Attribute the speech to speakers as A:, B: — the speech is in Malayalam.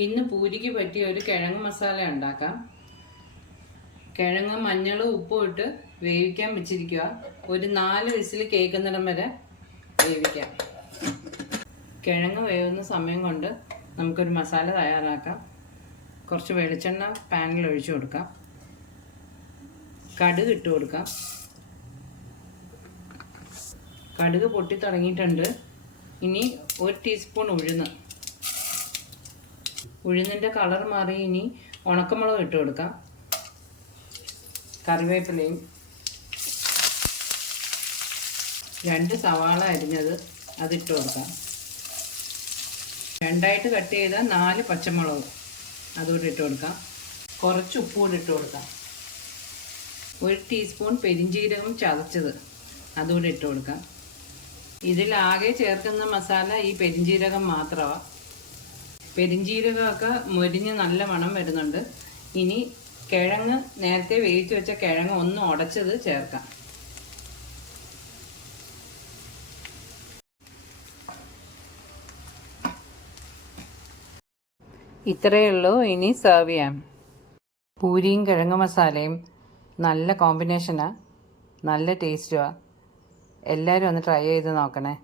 A: ഇന്ന് പൂരിക്ക് പറ്റിയ ഒരു കിഴങ്ങ് മസാല ഉണ്ടാക്കാം. കിഴങ്ങ് മഞ്ഞളും ഉപ്പും ഇട്ട് വേവിക്കാൻ വെച്ചിരിക്കുക ഒരു നാല് വിസിൽ കേൾക്കുന്നിടം വരെ വേവിക്കാം. കിഴങ്ങ് വേവുന്ന സമയം കൊണ്ട് നമുക്കൊരു മസാല തയ്യാറാക്കാം. കുറച്ച് വെളിച്ചെണ്ണ പാനിൽ ഒഴിച്ചു കൊടുക്കാം. കടുക് ഇട്ട് കൊടുക്കാം. കടുക് പൊട്ടി തുടങ്ങിയിട്ടുണ്ട് ഇനി ഒരു ടീസ്പൂൺ ഉഴുന്ന്. ഉഴുന്നിന്റെ കളർ മാറി ഇനി ഉണക്കമുളക് ഇട്ട് കൊടുക്കാം. കറിവേപ്പിലയും രണ്ട് സവാള അരിഞ്ഞത് അതിട്ട് കൊടുക്കാം. രണ്ടായിട്ട് കട്ട് ചെയ്ത നാല് പച്ചമുളക് അതുകൂടി ഇട്ട് കൊടുക്കാം. കുറച്ച് ഉപ്പ് ഇട്ട് കൊടുക്കാം. ഒരു ടീസ്പൂൺ പെരിഞ്ജീരകം ചതച്ചത് അതുകൂടി ഇട്ട് കൊടുക്കാം. ഇതിലാകെ ചേർക്കുന്ന മസാല ഈ പെരിഞ്ജീരകം മാത്രമാണ് പെരിഞ്ജീരകമൊക്കെ മൊരിഞ്ഞ് നല്ല മണം വരുന്നുണ്ട്. ഇനി കിഴങ്ങ് നേരത്തെ വേവിച്ച് വെച്ച കിഴങ്ങ് ഒന്ന് ഉടച്ചത് ചേർക്കാം. ഇത്രയേ ഉള്ളൂ. ഇനി സെർവ് ചെയ്യാം. പൂരിയും കിഴങ്ങ് മസാലയും നല്ല കോമ്പിനേഷനാണ് നല്ല ടേസ്റ്റുമാണ് എല്ലാവരും ഒന്ന് ട്രൈ ചെയ്ത് നോക്കണേ.